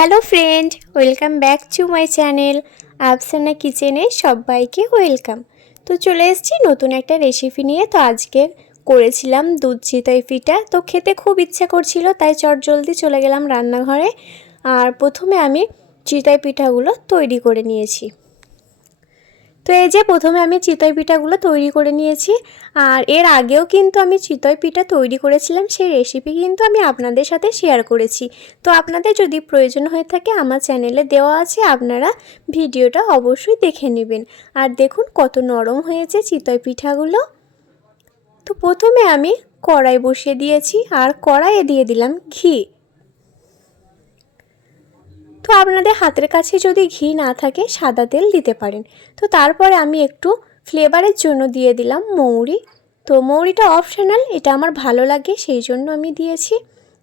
Hello friend, welcome back to my channel Afsana কিচেনে সবাইকে welcome. তো চলে এসেছি নতুন একটা রেসিপি নিয়ে। তো আজকে করেছিলাম দুধ চিতাই পিঠা। তো খেতে খুব ইচ্ছা করছিল, তাই চট জলদি চলে গেলাম রান্নাঘরে। আর প্রথমে আমি চিতাই পিঠাগুলো তৈরি করে নিয়েছি। তো এই যে প্রথমে আমি চিতই পিঠাগুলো তৈরি করে নিয়েছি, আর এর আগেও কিন্তু আমি চিতই পিঠা তৈরি করেছিলাম, সেই রেসিপি কিন্তু আমি আপনাদের সাথে শেয়ার করেছি। তো আপনাদের যদি প্রয়োজন হয়ে থাকে আমার চ্যানেলে দেওয়া আছে, আপনারা ভিডিওটা অবশ্যই দেখে নেবেন। আর দেখুন কত নরম হয়েছে চিতই পিঠাগুলো। তো প্রথমে আমি কড়াই বসিয়ে দিয়েছি, আর কড়াইয়ে দিয়ে দিলাম ঘি। তো আপনাদের হাতের কাছে যদি ঘি না থাকে, সাদা তেল দিতে পারেন। তো তারপরে আমি একটু ফ্লেভারের জন্য দিয়ে দিলাম মৌরি। তো মৌরিটা অপশনাল এটা আমার ভালো লাগে, সেই জন্য আমি দিয়েছি।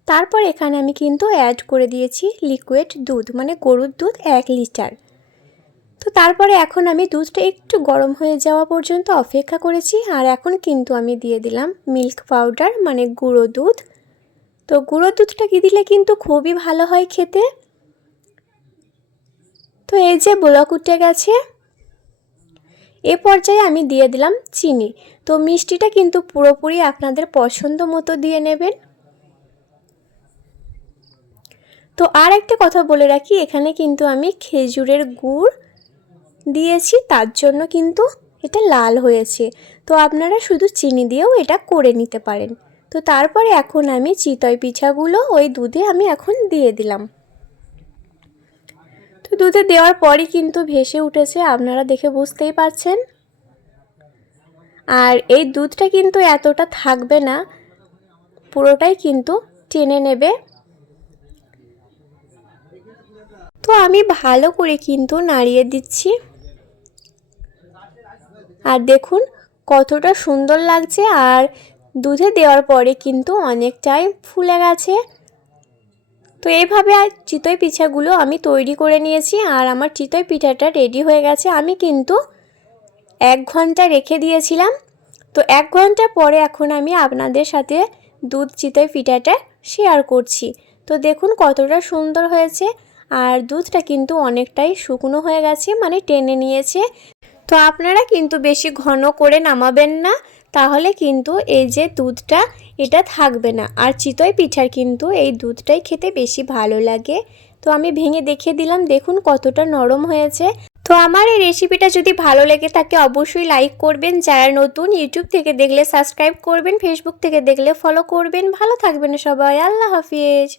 তারপর এখানে আমি কিন্তু অ্যাড করে দিয়েছি লিকুইড দুধ মানে গরুর দুধ এক লিটার তো তারপরে এখন আমি দুধটা একটু গরম হয়ে যাওয়া পর্যন্ত অপেক্ষা করেছি, আর এখন কিন্তু আমি দিয়ে দিলাম মিল্ক পাউডার মানে গুঁড়ো দুধ। তো গুঁড়ো দুধটা কি দিলে কিন্তু খুবই ভালো হয় খেতে। তো এই যে ব্লক উঠে গেছে, এ পর্যায়ে আমি দিয়ে দিলাম চিনি। তো মিষ্টিটা কিন্তু পুরোপুরি আপনাদের পছন্দ মতো দিয়ে নেবেন। তো আর একটা কথা বলে রাখি, এখানে কিন্তু আমি খেজুরের গুড় দিয়েছি, তার জন্য কিন্তু এটা লাল হয়েছে। তো আপনারা শুধু চিনি দিয়েও এটা করে নিতে পারেন। তো তারপরে এখন আমি চিতই পিঠাগুলো ওই দুধে আমি এখন দিয়ে দিলাম। দুধে দেওয়ার পরই কিন্তু ভেসে উঠেছে, আপনারা দেখে বুঝতেই পারছেন। আর এই দুধটা কিন্তু এতটা থাকবে না, পুরোটাই কিন্তু টেনে নেবে। তো আমি ভালো করে কিন্তু নাড়িয়ে দিচ্ছি। আর দেখুন কতটা সুন্দর লাগছে, আর দুধে দেওয়ার পরে কিন্তু অনেকটাই ফুলে গেছে। তো এইভাবে আর চিতই পিঠাগুলো আমি তৈরি করে নিয়েছি আর আমার চিতই পিঠাটা রেডি হয়ে গেছে। আমি কিন্তু এক ঘণ্টা রেখে দিয়েছিলাম। তো এক ঘণ্টা পরে এখন আমি আপনাদের সাথে দুধ চিতই পিঠাটা শেয়ার করছি। তো দেখুন কতটা সুন্দর হয়েছে আর দুধটা কিন্তু অনেকটাই শুকনো হয়ে গেছে মানে টেনে নিয়েছে। তো আপনারা কিন্তু বেশি ঘন করে নামাবেন না, তাহলে কিন্তু এই যে দুধটা এটা থাকবে না। আর চিতই পিঠার কিন্তু এই দুধটাই খেতে বেশি ভালো লাগে। তো আমি ভেঙে দেখিয়ে দিলাম, দেখুন কতটা নরম হয়েছে। তো আমার এই রেসিপিটা যদি ভালো লাগে থাকে, অবশ্যই লাইক করবেন। যারা নতুন ইউটিউব থেকে দেখলে সাবস্ক্রাইব করবেন ফেসবুক থেকে দেখলে ফলো করবেন। ভালো থাকবেন সবাই, আল্লাহ হাফিজ।